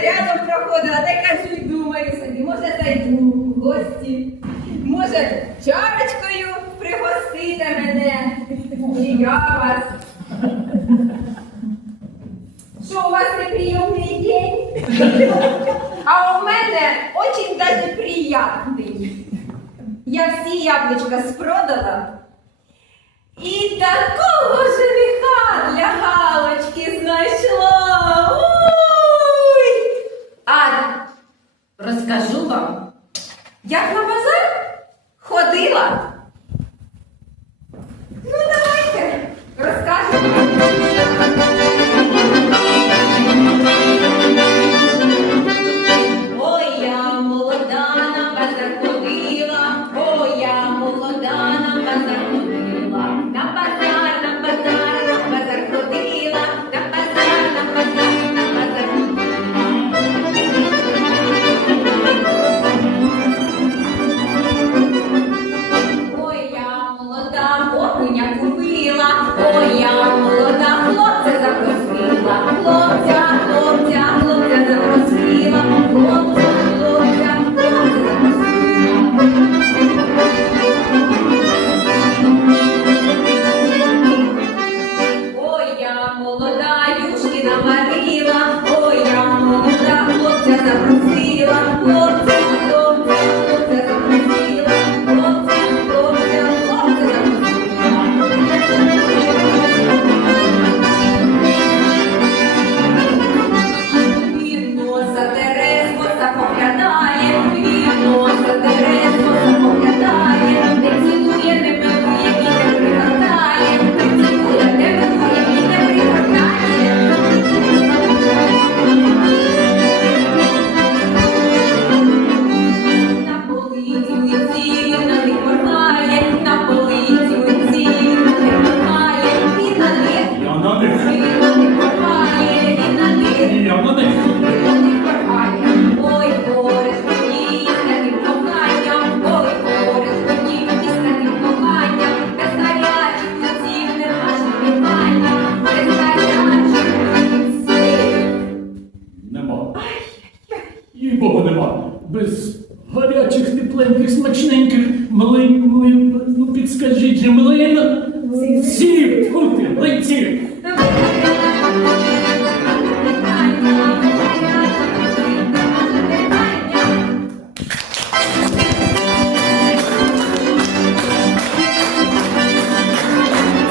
рядом проходила, та й кажу і думаю собі, може зайду в гості, може чарочкою пригостити мене. І я вас. Що у вас неприйомний день? А у мене очень даже приятний. Я всі яблучка спродала. І такого живі. Як на базар ходила? Ну давай. long 公园的、нікого нема. Без гарячих, тепленьких, смачненьких, млин, ну підскажіть же, милина. Всі, будьте, летіть.